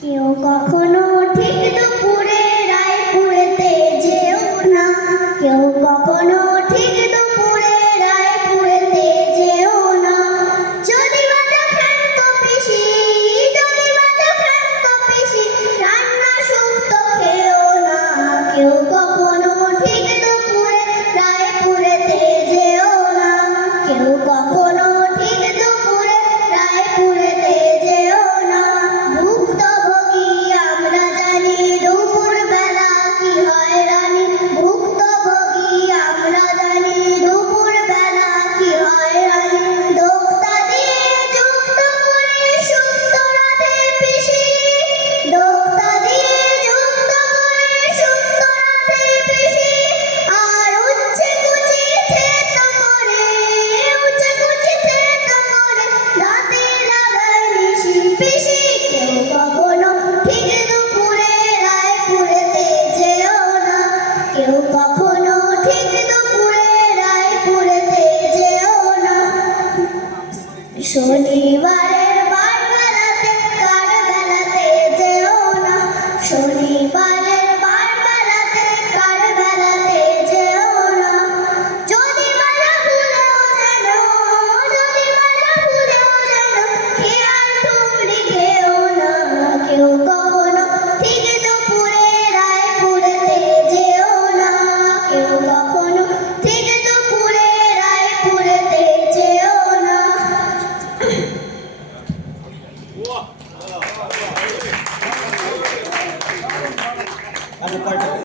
কেউ কখনো ঠিক দুপুরে রায়পুরেতে যেও না। কেউ কখনো ঠিক দুপুরে রায়পুরেতে যেও না। যদি বাজা পিসি, যদি বাজা পিসি, রান্না খেও না। কেউ শনিবারের বার বেলাতে কার বেলাতে যেও না। শনিবারের বার বেলাতে কার বেলাতে যেও না। যদি বাজা ভুলেও যেন, যদি বাজা ভুলেও যেন, খেয়াল তুমি খেও না, কেউ 한번 빨리